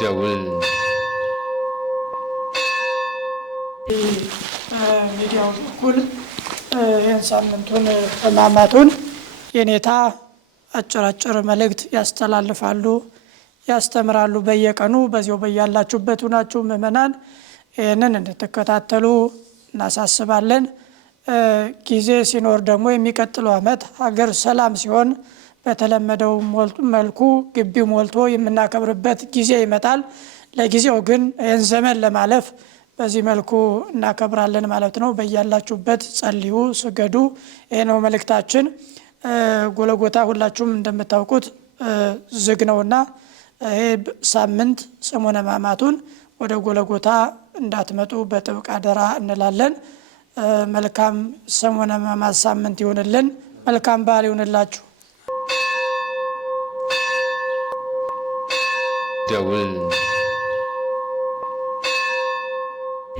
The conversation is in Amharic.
ደውል ሚዲያው በኩል ይህን ሳምንቱን ሕማማቱን የኔታ አጭር መልእክት ያስተላልፋሉ፣ ያስተምራሉ። በየቀኑ በዚያው በያላችሁበት ሆናችሁ ምእመናን ይህንን እንድትከታተሉ እናሳስባለን። ጊዜ ሲኖር ደግሞ የሚቀጥለው ዓመት ሀገር ሰላም ሲሆን በተለመደው መልኩ ግቢው ሞልቶ የምናከብርበት ጊዜ ይመጣል። ለጊዜው ግን ይህን ዘመን ለማለፍ በዚህ መልኩ እናከብራለን ማለት ነው። በያላችሁበት ጸልዩ፣ ስገዱ። ይሄ ነው መልእክታችን። ጎለጎታ ሁላችሁም እንደምታውቁት ዝግ ነውና ይሄ ሳምንት ሰሙነ ሕማማቱን ወደ ጎለጎታ እንዳትመጡ በጥብቅ አደራ እንላለን። መልካም ሰሙነ ሕማማት ሳምንት ይሁንልን። መልካም በዓል ይሁንላችሁ። ደውል